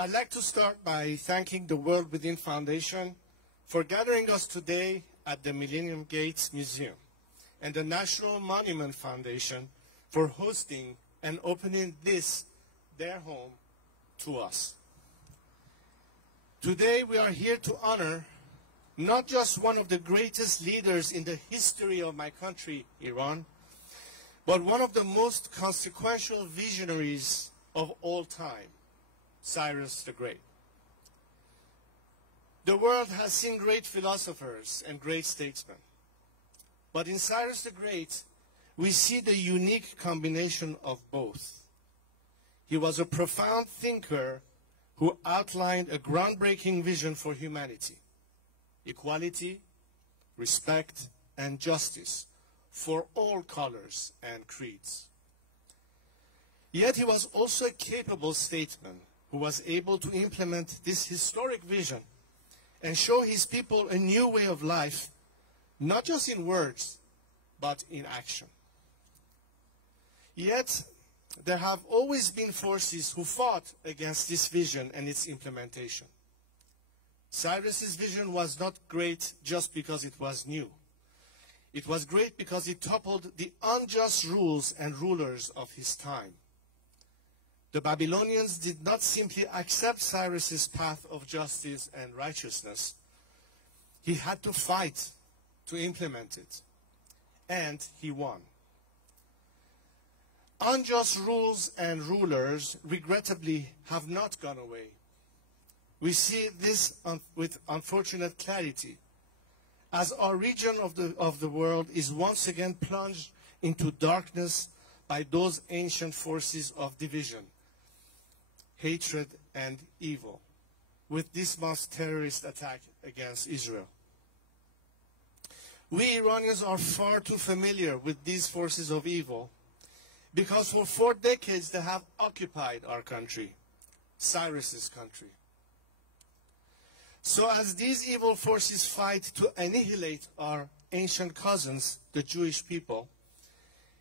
I'd like to start by thanking the World Within Foundation for gathering us today at the Millennium Gates Museum and the National Monument Foundation for hosting and opening this, their home, to us. Today we are here to honor not just one of the greatest leaders in the history of my country, Iran, but one of the most consequential visionaries of all time, Cyrus the Great. The world has seen great philosophers and great statesmen, but in Cyrus the Great, we see the unique combination of both. He was a profound thinker who outlined a groundbreaking vision for humanity: equality, respect, and justice for all colors and creeds. Yet he was also a capable statesman who was able to implement this historic vision and show his people a new way of life, not just in words, but in action. Yet, there have always been forces who fought against this vision and its implementation. Cyrus's vision was not great just because it was new. It was great because it toppled the unjust rules and rulers of his time. The Babylonians did not simply accept Cyrus's path of justice and righteousness. He had to fight to implement it, and he won. Unjust rules and rulers, regrettably, have not gone away. We see this with unfortunate clarity, as our region of the world is once again plunged into darkness by those ancient forces of division, hatred, and evil, with this month's terrorist attack against Israel. We Iranians are far too familiar with these forces of evil because for 4 decades they have occupied our country, Cyrus's country. So as these evil forces fight to annihilate our ancient cousins, the Jewish people,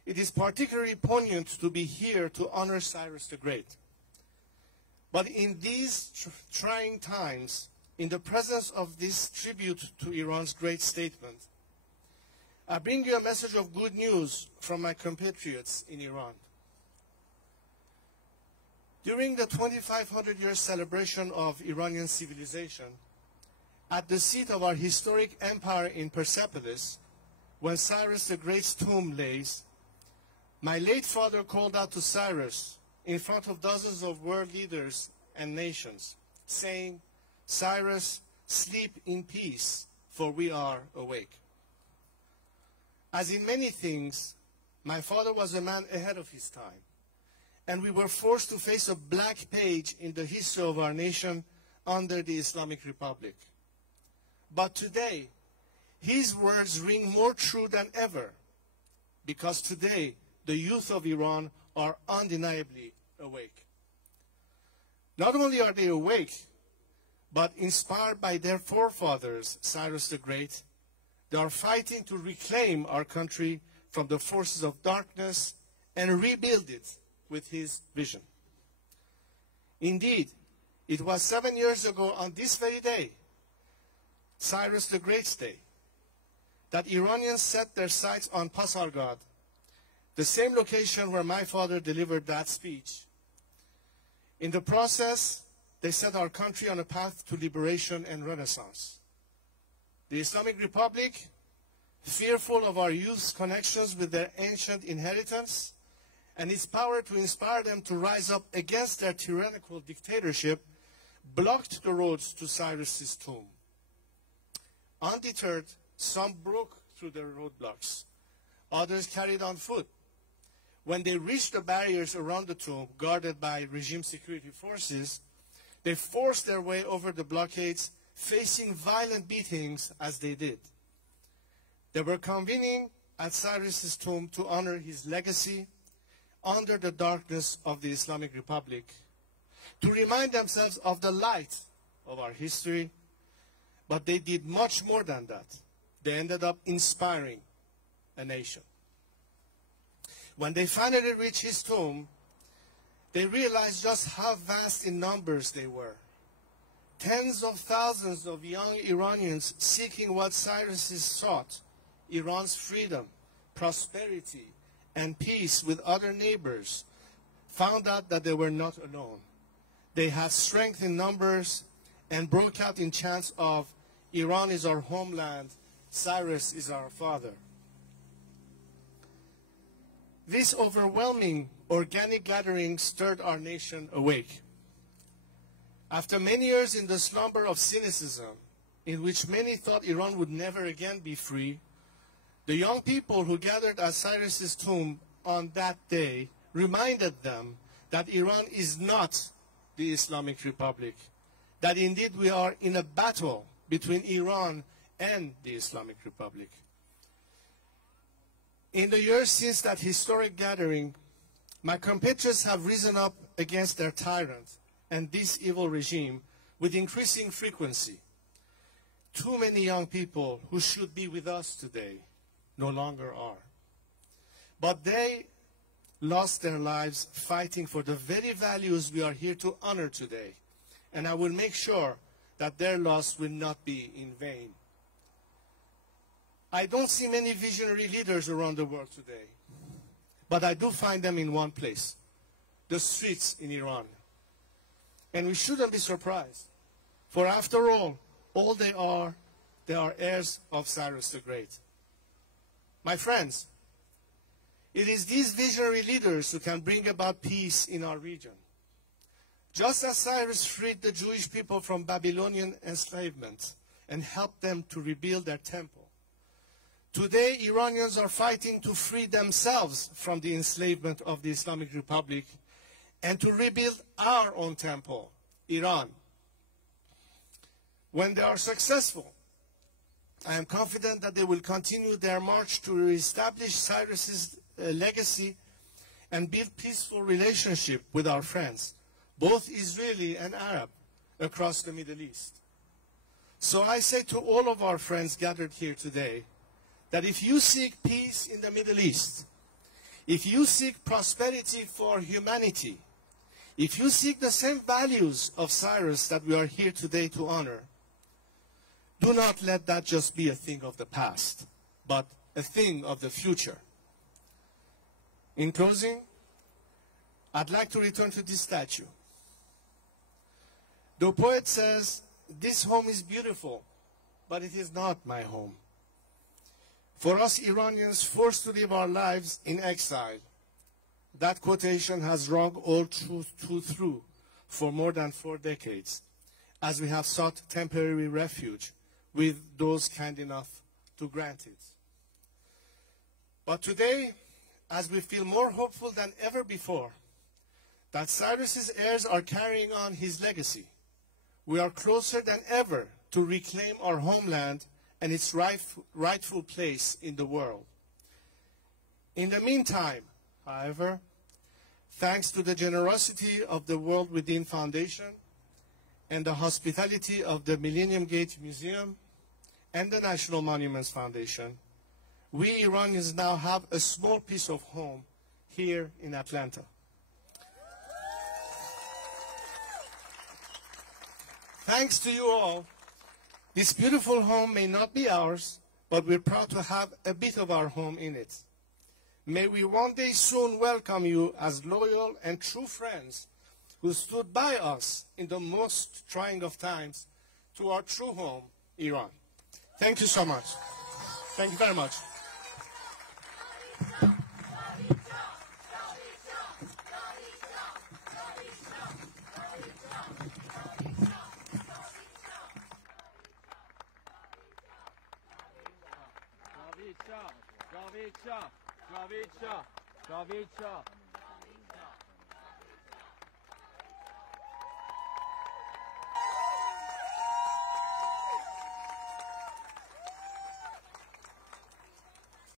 it is particularly poignant to be here to honor Cyrus the Great. But in these trying times, in the presence of this tribute to Iran's great statesman, I bring you a message of good news from my compatriots in Iran. During the 2,500-year celebration of Iranian civilization, at the seat of our historic empire in Persepolis, when Cyrus the Great's tomb lays, my late father called out to Cyrus in front of dozens of world leaders and nations, saying, "Cyrus, sleep in peace, for we are awake." As in many things, my father was a man ahead of his time, and we were forced to face a black page in the history of our nation under the Islamic Republic. But today, his words ring more true than ever, because today, the youth of Iran are undeniably awake. Not only are they awake, but inspired by their forefathers, Cyrus the Great, they are fighting to reclaim our country from the forces of darkness and rebuild it with his vision. Indeed, it was 7 years ago on this very day, Cyrus the Great's day, that Iranians set their sights on Pasargad, the same location where my father delivered that speech. In the process, they set our country on a path to liberation and renaissance. The Islamic Republic, fearful of our youth's connections with their ancient inheritance and its power to inspire them to rise up against their tyrannical dictatorship, blocked the roads to Cyrus's tomb. Undeterred, some broke through the roadblocks. Others carried on foot. When they reached the barriers around the tomb, guarded by regime security forces, they forced their way over the blockades, facing violent beatings as they did. They were convening at Cyrus's tomb to honor his legacy under the darkness of the Islamic Republic, to remind themselves of the light of our history, but they did much more than that. They ended up inspiring a nation. When they finally reached his tomb, they realized just how vast in numbers they were. Tens of thousands of young Iranians seeking what Cyrus sought, Iran's freedom, prosperity, and peace with other neighbors, found out that they were not alone. They had strength in numbers and broke out in chants of, Iran is our homeland, Cyrus is our father. This overwhelming organic gathering stirred our nation awake. After many years in the slumber of cynicism, in which many thought Iran would never again be free, the young people who gathered at Cyrus's tomb on that day reminded them that Iran is not the Islamic Republic, that indeed we are in a battle between Iran and the Islamic Republic. In the years since that historic gathering, my compatriots have risen up against their tyrant and this evil regime with increasing frequency. Too many young people who should be with us today no longer are. But they lost their lives fighting for the very values we are here to honor today. And I will make sure that their loss will not be in vain. I don't see many visionary leaders around the world today, but I do find them in one place, the streets in Iran. And we shouldn't be surprised, for after all they are heirs of Cyrus the Great. My friends, it is these visionary leaders who can bring about peace in our region. Just as Cyrus freed the Jewish people from Babylonian enslavement and helped them to rebuild their temple, today Iranians are fighting to free themselves from the enslavement of the Islamic Republic and to rebuild our own temple, Iran. When they are successful, I am confident that they will continue their march to reestablish Cyrus's legacy and build peaceful relationship with our friends, both Israeli and Arab, across the Middle East. So I say to all of our friends gathered here today, that if you seek peace in the Middle East, if you seek prosperity for humanity, if you seek the same values of Cyrus that we are here today to honor, do not let that just be a thing of the past, but a thing of the future. In closing, I'd like to return to this statue. The poet says, this home is beautiful, but it is not my home. For us Iranians forced to live our lives in exile, that quotation has rung all truth through for more than 4 decades, as we have sought temporary refuge with those kind enough to grant it. But today, as we feel more hopeful than ever before that Cyrus's heirs are carrying on his legacy, we are closer than ever to reclaim our homeland and its rightful place in the world. In the meantime, however, thanks to the generosity of the World Within Foundation and the hospitality of the Millennium Gate Museum and the National Monuments Foundation, we Iranians now have a small piece of home here in Atlanta. Thanks to you all, this beautiful home may not be ours, but we're proud to have a bit of our home in it. May we one day soon welcome you as loyal and true friends who stood by us in the most trying of times to our true home, Iran. Thank you so much. Thank you very much. جاوید شاه